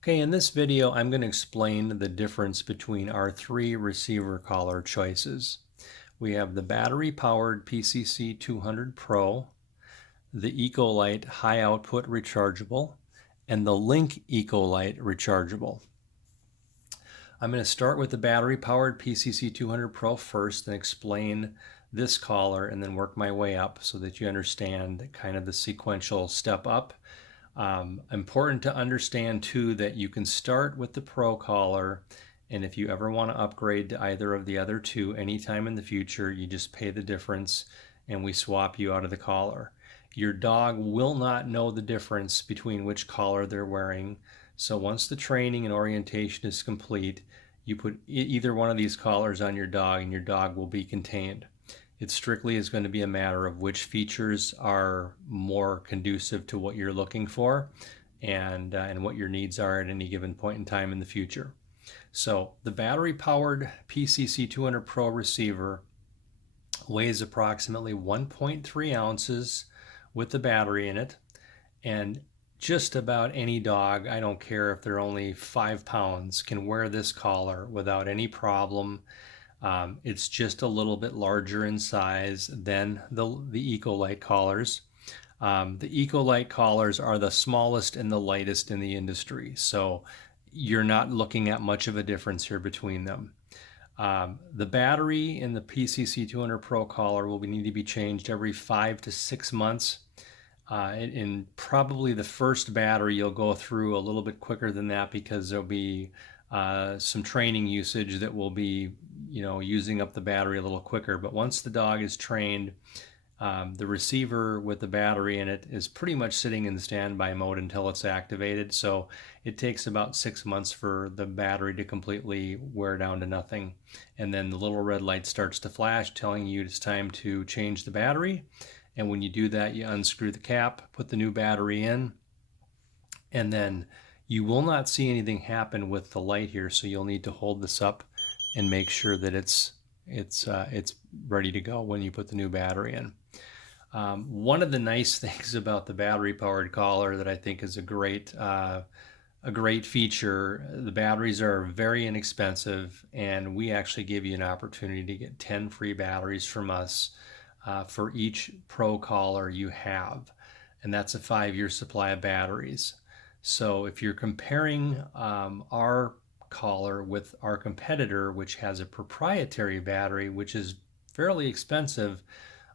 Okay, in this video, I'm going to explain the difference between our three receiver collar choices. We have the battery-powered PCC 200 Pro, the EcoLite High Output Rechargeable, and the Link EcoLite Rechargeable. I'm going to start with the battery-powered PCC 200 Pro first and explain this collar and then work my way up so that you understand kind of the sequential step up. Important to understand too that you can start with the Pro collar, and if you ever want to upgrade to either of the other two anytime in the future, you just pay the difference and we swap you out of the collar. Your dog will not know the difference between which collar they're wearing. So once the training and orientation is complete, you put either one of these collars on your dog and your dog will be contained. It strictly is going to be a matter of which features are more conducive to what you're looking for and what your needs are at any given point in time in the future. So the battery-powered PCC 200 Pro receiver weighs approximately 1.3 ounces with the battery in it, and just about any dog, I don't care if they're only 5 pounds, can wear this collar without any problem. It's just a little bit larger in size than the EcoLite collars. The EcoLite collars are the smallest and the lightest in the industry, so you're not looking at much of a difference here between them. The battery in the PCC 200 Pro collar will need to be changed every 5 to 6 months. In probably the first battery, you'll go through a little bit quicker than that because there'll be some training usage that will be, using up the battery a little quicker. But once the dog is trained, the receiver with the battery in it is pretty much sitting in standby mode until it's activated. So it takes about 6 months for the battery to completely wear down to nothing. And then the little red light starts to flash telling you it's time to change the battery. And when you do that, you unscrew the cap, put the new battery in, and then you will not see anything happen with the light here. So you'll need to hold this up and make sure that it's ready to go when you put the new battery in. One of the nice things about the battery-powered collar that I think is a great feature, the batteries are very inexpensive, and we actually give you an opportunity to get 10 free batteries from us for each Pro collar you have, and that's a 5-year supply of batteries. So if you're comparing our collar with our competitor, which has a proprietary battery, which is fairly expensive,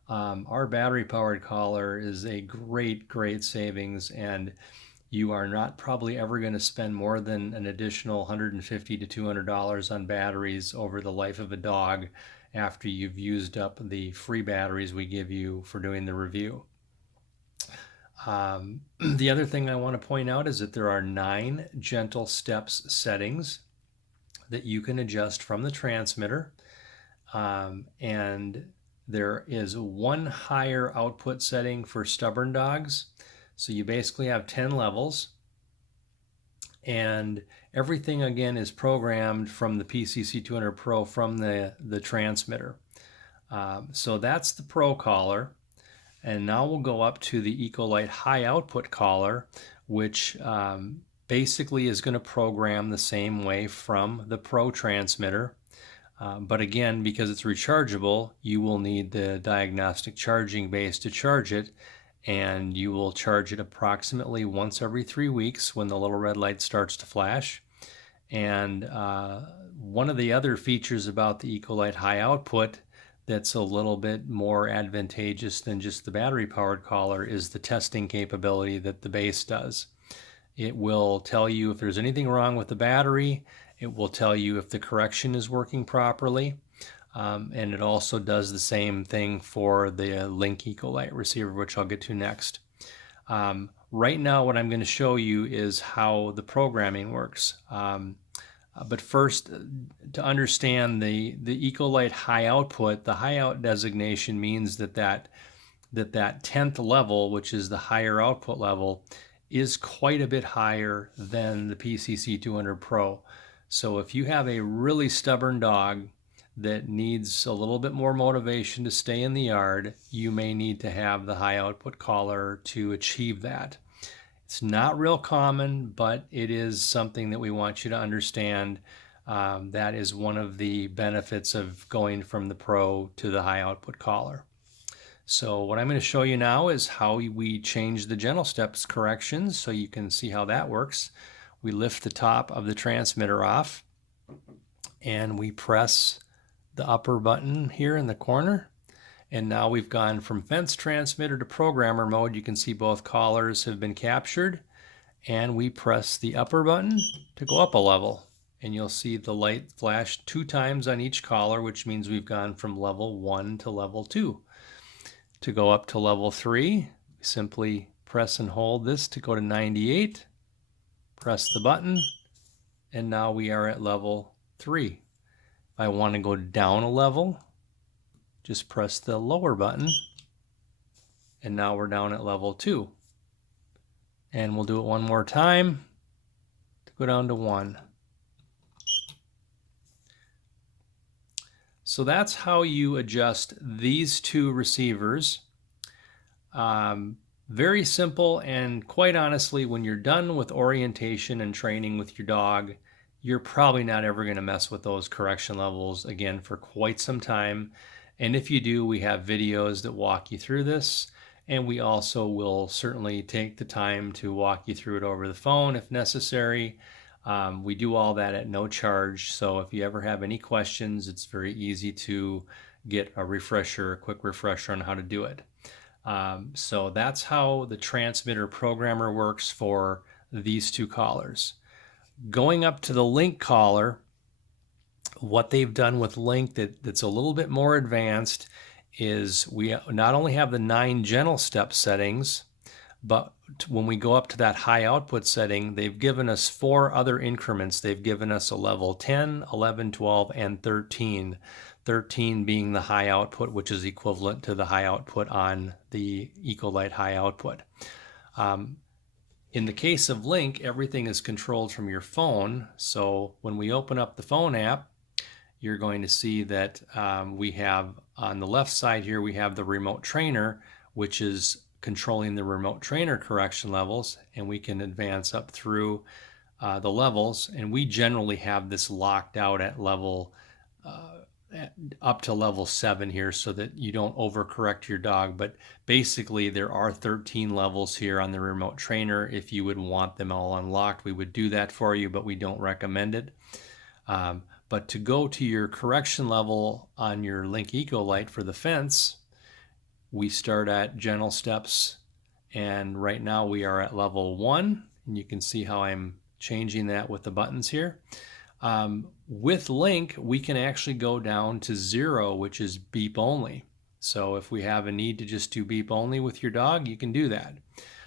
our battery-powered collar is a great savings, and you are not probably ever going to spend more than an additional $150 to $200 on batteries over the life of a dog after you've used up the free batteries we give you for doing the review. The other thing I want to point out is that there are 9 gentle steps settings that you can adjust from the transmitter, and there is one higher output setting for stubborn dogs. So you basically have 10 levels, and everything again is programmed from the PCC 200 Pro from the transmitter. So that's the Pro collar. And now we'll go up to the EcoLite High Output collar, which basically is going to program the same way from the Pro transmitter. But again, because it's rechargeable, you will need the diagnostic charging base to charge it, and you will charge it approximately once every 3 weeks when the little red light starts to flash. And one of the other features about the EcoLite High Output that's a little bit more advantageous than just the battery-powered collar is the testing capability that the base does. It will tell you if there's anything wrong with the battery. It will tell you if the correction is working properly. And it also does the same thing for the Link EcoLite receiver, which I'll get to next. Right now, what I'm going to show you is how the programming works. But first, to understand the EcoLite High Output, the high out designation means that 10th level, which is the higher output level, is quite a bit higher than the PCC 200 Pro. So if you have a really stubborn dog that needs a little bit more motivation to stay in the yard, you may need to have the high output collar to achieve that. It's not real common, but it is something that we want you to understand. That is one of the benefits of going from the Pro to the high output collar. So what I'm going to show you now is how we change the gentle steps corrections, so you can see how that works. We lift the top of the transmitter off and we press the upper button here in the corner. And now we've gone from fence transmitter to programmer mode. You can see both collars have been captured. And we press the upper button to go up a level. And you'll see the light flash 2 times on each collar, which means we've gone from level 1 to level 2. To go up to level 3, we simply press and hold this to go to 98. Press the button, and now we are at level 3. If I want to go down a level, just press the lower button, and now we're down at level 2. And we'll do it one more time to go down to 1. So that's how you adjust these 2 receivers. Very simple, and quite honestly, when you're done with orientation and training with your dog, you're probably not ever going to mess with those correction levels again for quite some time. And if you do, we have videos that walk you through this, and we also will certainly take the time to walk you through it over the phone if necessary. We do all that at no charge, so if you ever have any questions, it's very easy to get a quick refresher on how to do it. So that's how the transmitter programmer works for these 2 collars. Going up to the link collar, what they've done with link that's a little bit more advanced is we not only have the 9 gentle step settings, but when we go up to that high output setting, they've given us 4 other increments. They've given us a level 10, 11, 12, and 13. 13 being the high output, which is equivalent to the high output on the EcoLite high output. In the case of Link, everything is controlled from your phone. So when we open up the phone app, you're going to see that we have on the left side here, we have the remote trainer, which is controlling the remote trainer correction levels, and we can advance up through the levels, and we generally have this locked out at level up to level 7 here so that you don't overcorrect your dog. But basically there are 13 levels here on the remote trainer. If you would want them all unlocked, we would do that for you, but we don't recommend it. But to go to your correction level on your Link EcoLite for the fence, we start at gentle steps, and right now we are at level 1, and you can see how I'm changing that with the buttons here. With Link, we can actually go down to 0, which is beep only. So if we have a need to just do beep only with your dog, you can do that.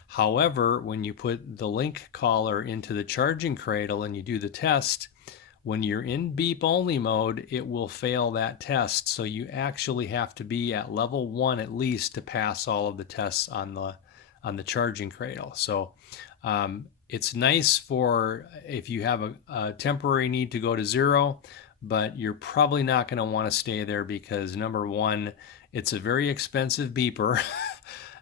However, when you put the Link collar into the charging cradle and you do the test, when you're in beep only mode, it will fail that test. So you actually have to be at level 1 at least to pass all of the tests on the charging cradle. So it's nice for if you have a temporary need to go to 0, but you're probably not going to want to stay there because number 1, it's a very expensive beeper.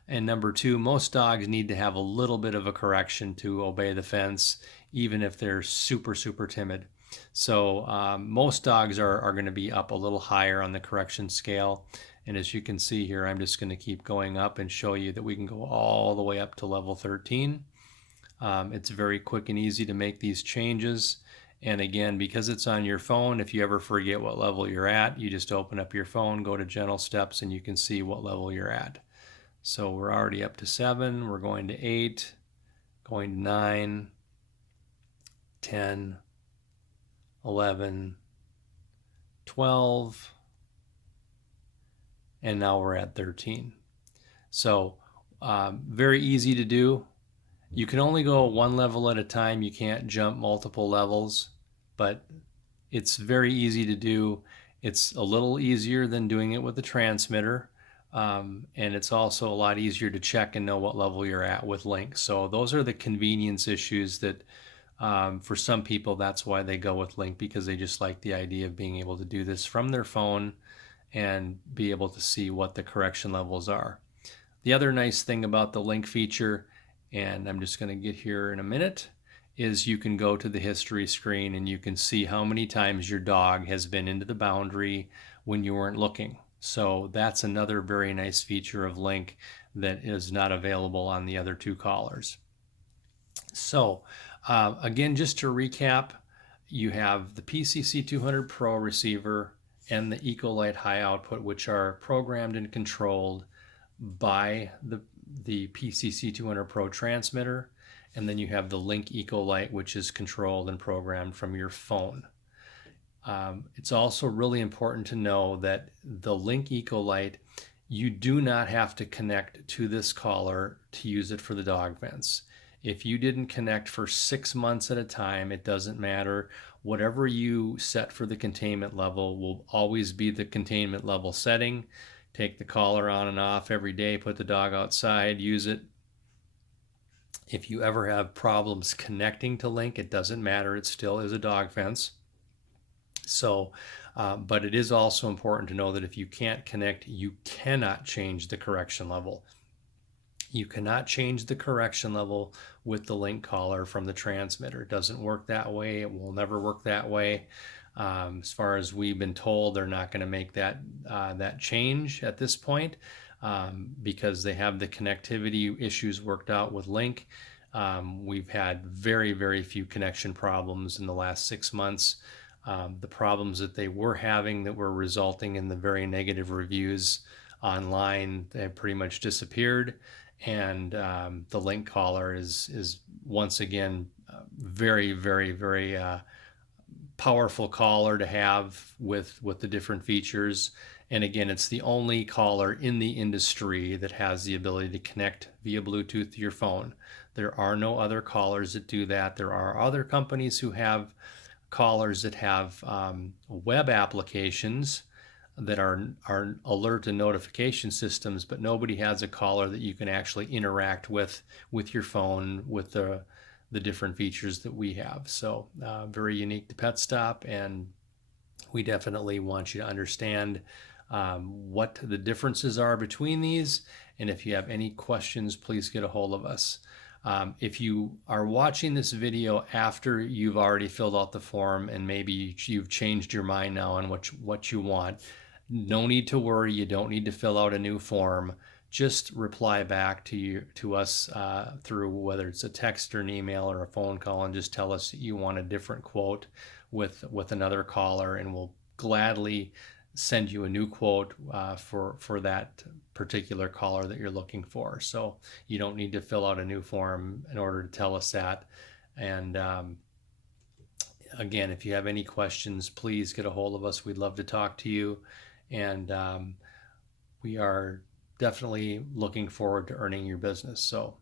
And number 2, most dogs need to have a little bit of a correction to obey the fence, even if they're super, super timid. So most dogs are going to be up a little higher on the correction scale. And as you can see here, I'm just going to keep going up and show you that we can go all the way up to level 13. It's very quick and easy to make these changes. And again, because it's on your phone, if you ever forget what level you're at, you just open up your phone, go to gentle steps, and you can see what level you're at. So we're already up to 7, we're going to 8, going to 9, 10, 11, 12, and now we're at 13. So very easy to do. You can only go 1 level at a time. You can't jump multiple levels, but it's very easy to do. It's a little easier than doing it with the transmitter, and it's also a lot easier to check and know what level you're at with Link. So those are the convenience issues that for some people, that's why they go with Link, because they just like the idea of being able to do this from their phone and be able to see what the correction levels are. The other nice thing about the Link feature and I'm just going to get here in a minute, is you can go to the history screen and you can see how many times your dog has been into the boundary when you weren't looking. So that's another very nice feature of Link that is not available on the other two collars. So again, just to recap, you have the PCC 200 Pro receiver and the EcoLite high output, which are programmed and controlled by the PCC 200 Pro transmitter. And then you have the Link EcoLite, which is controlled and programmed from your phone. It's also really important to know that the Link EcoLite, you do not have to connect to this collar to use it for the dog fence. If you didn't connect for 6 months at a time, it doesn't matter. Whatever you set for the containment level will always be the containment level setting. Take the collar on and off every day, put the dog outside, use it. If you ever have problems connecting to Link, it doesn't matter. It still is a dog fence. So, but it is also important to know that if you can't connect, you cannot change the correction level. You cannot change the correction level with the Link collar from the transmitter. It doesn't work that way. It will never work that way. As far as we've been told, they're not going to make that change at this point because they have the connectivity issues worked out with Link. We've had very, very few connection problems in the last 6 months. The problems that they were having that were resulting in the very negative reviews online, they have pretty much disappeared. And the Link collar is once again very, very, very powerful collar to have with the different features. And again, it's the only collar in the industry that has the ability to connect via Bluetooth to your phone. There are no other collars that do that. There are other companies who have collars that have web applications that are alert and notification systems, but nobody has a collar that you can actually interact with your phone with the different features that we have. So very unique to PetStop, and we definitely want you to understand what the differences are between these. And if you have any questions, please get a hold of us. If you are watching this video after you've already filled out the form and maybe you've changed your mind now on what you want, no need to worry. You don't need to fill out a new form. Just reply back to us through whether it's a text or an email or a phone call, and just tell us that you want a different quote with another collar, and we'll gladly send you a new quote for that particular collar that you're looking for. So you don't need to fill out a new form in order to tell us that. And again, if you have any questions, please get a hold of us. We'd love to talk to you. And we are definitely looking forward to earning your business. So